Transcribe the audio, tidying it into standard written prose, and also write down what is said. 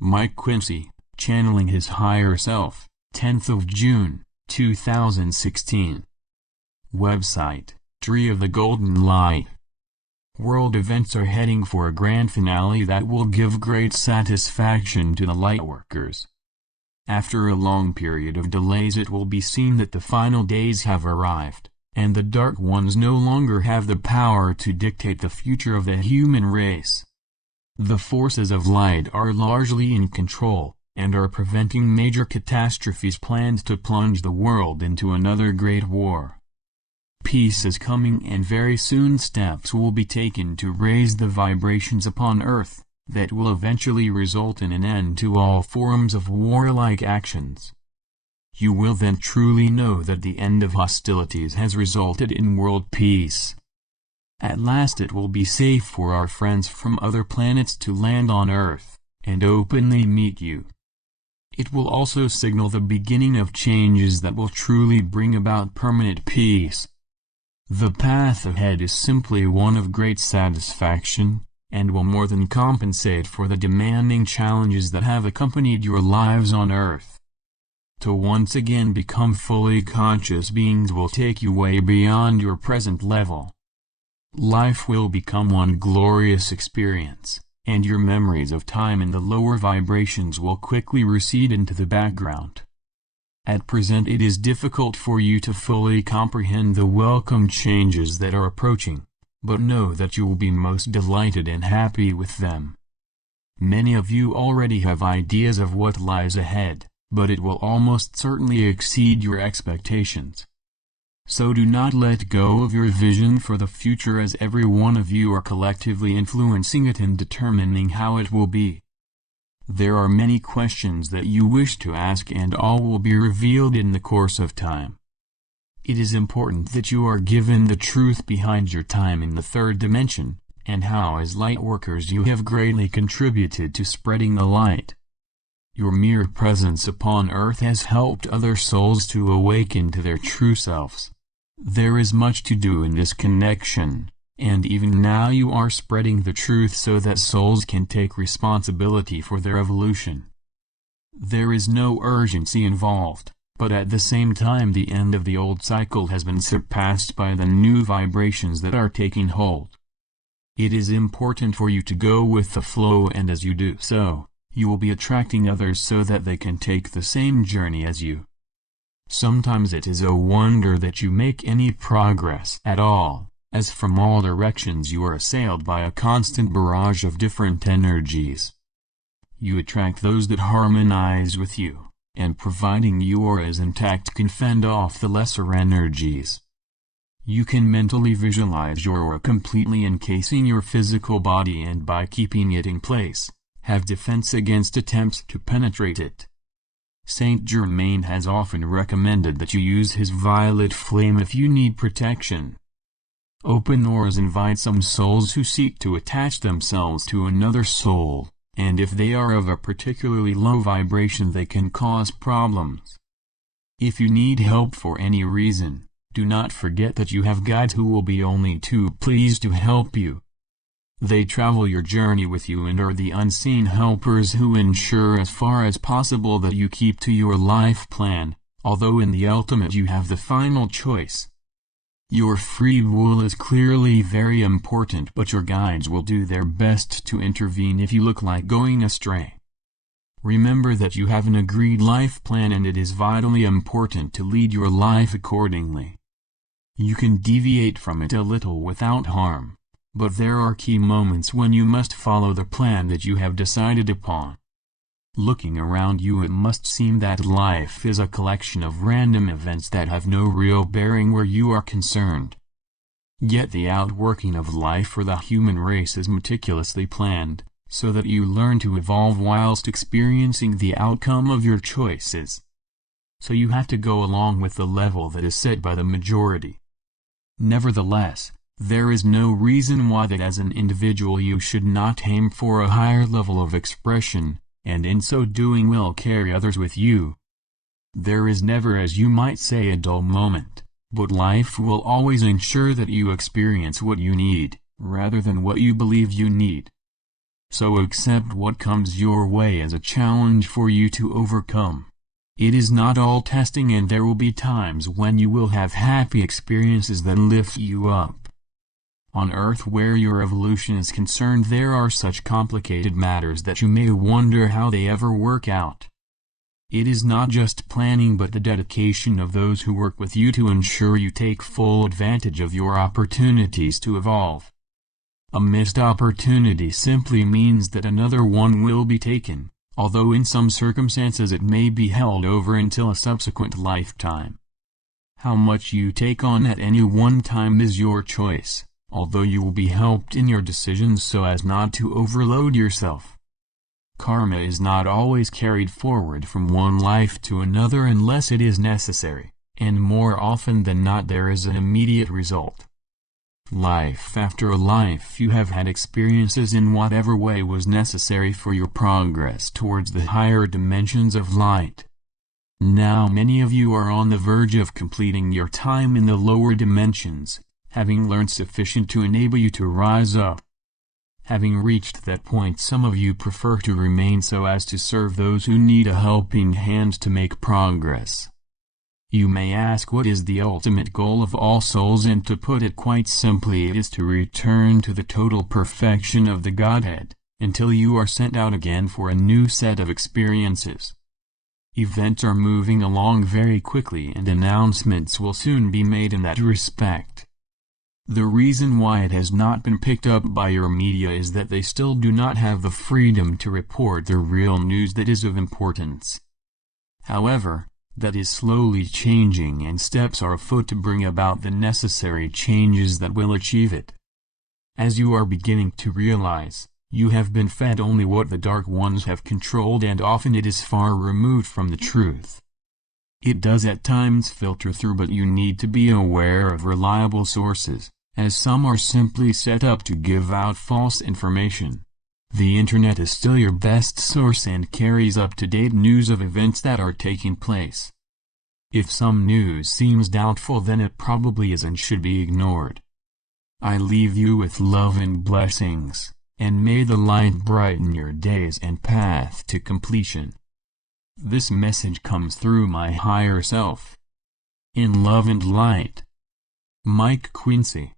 Mike Quinsey, channeling his higher self, 10th of June, 2016. Website, Tree of the Golden Light. World events are heading for a grand finale that will give great satisfaction to the Lightworkers. After a long period of delays, it will be seen that the final days have arrived, and the Dark Ones no longer have the power to dictate the future of the human race. The forces of light are largely in control, and are preventing major catastrophes planned to plunge the world into another great war. Peace is coming, and very soon steps will be taken to raise the vibrations upon Earth, that will eventually result in an end to all forms of warlike actions. You will then truly know that the end of hostilities has resulted in world peace. At last it will be safe for our friends from other planets to land on Earth, and openly meet you. It will also signal the beginning of changes that will truly bring about permanent peace. The path ahead is simply one of great satisfaction, and will more than compensate for the demanding challenges that have accompanied your lives on Earth. To once again become fully conscious beings will take you way beyond your present level. Life will become one glorious experience, and your memories of time in the lower vibrations will quickly recede into the background. At present it is difficult for you to fully comprehend the welcome changes that are approaching, but know that you will be most delighted and happy with them. Many of you already have ideas of what lies ahead, but it will almost certainly exceed your expectations. So do not let go of your vision for the future, as every one of you are collectively influencing it and determining how it will be. There are many questions that you wish to ask, and all will be revealed in the course of time. It is important that you are given the truth behind your time in the third dimension, and how as Lightworkers you have greatly contributed to spreading the light. Your mere presence upon Earth has helped other souls to awaken to their true selves. There is much to do in this connection, and even now you are spreading the truth so that souls can take responsibility for their evolution. There is no urgency involved, but at the same time the end of the old cycle has been surpassed by the new vibrations that are taking hold. It is important for you to go with the flow, and as you do so, you will be attracting others so that they can take the same journey as you. Sometimes it is a wonder that you make any progress at all, as from all directions you are assailed by a constant barrage of different energies. You attract those that harmonize with you, and providing your aura is intact can fend off the lesser energies. You can mentally visualize your aura completely encasing your physical body, and by keeping it in place, have defense against attempts to penetrate it. Saint Germain has often recommended that you use his violet flame if you need protection. Open auras invite some souls who seek to attach themselves to another soul, and if they are of a particularly low vibration they can cause problems. If you need help for any reason, do not forget that you have guides who will be only too pleased to help you. They travel your journey with you and are the unseen helpers who ensure as far as possible that you keep to your life plan, although in the ultimate you have the final choice. Your free will is clearly very important, but your guides will do their best to intervene if you look like going astray. Remember that you have an agreed life plan, and it is vitally important to lead your life accordingly. You can deviate from it a little without harm, but there are key moments when you must follow the plan that you have decided upon. Looking around you, it must seem that life is a collection of random events that have no real bearing where you are concerned. Yet the outworking of life for the human race is meticulously planned, so that you learn to evolve whilst experiencing the outcome of your choices. So you have to go along with the level that is set by the majority. Nevertheless, there is no reason why that as an individual you should not aim for a higher level of expression, and in so doing will carry others with you. There is never, as you might say, a dull moment, but life will always ensure that you experience what you need, rather than what you believe you need. So accept what comes your way as a challenge for you to overcome. It is not all testing, and there will be times when you will have happy experiences that lift you up. On Earth, where your evolution is concerned, there are such complicated matters that you may wonder how they ever work out. It is not just planning but the dedication of those who work with you to ensure you take full advantage of your opportunities to evolve. A missed opportunity simply means that another one will be taken, although in some circumstances it may be held over until a subsequent lifetime. How much you take on at any one time is your choice, although you will be helped in your decisions so as not to overload yourself. Karma is not always carried forward from one life to another unless it is necessary, and more often than not there is an immediate result. Life after life you have had experiences in whatever way was necessary for your progress towards the higher dimensions of light. Now many of you are on the verge of completing your time in the lower dimensions, having learned sufficient to enable you to rise up. Having reached that point, some of you prefer to remain so as to serve those who need a helping hand to make progress. You may ask, what is the ultimate goal of all souls? And to put it quite simply, it is to return to the total perfection of the Godhead, until you are sent out again for a new set of experiences. Events are moving along very quickly and announcements will soon be made in that respect. The reason why it has not been picked up by your media is that they still do not have the freedom to report the real news that is of importance. However, that is slowly changing and steps are afoot to bring about the necessary changes that will achieve it. As you are beginning to realize, you have been fed only what the Dark Ones have controlled, and often it is far removed from the truth. It does at times filter through, but you need to be aware of reliable sources, as some are simply set up to give out false information. The internet is still your best source and carries up-to-date news of events that are taking place. If some news seems doubtful, then it probably is and should be ignored. I leave you with love and blessings, and may the light brighten your days and path to completion. This message comes through my higher self. In love and light. Mike Quinsey.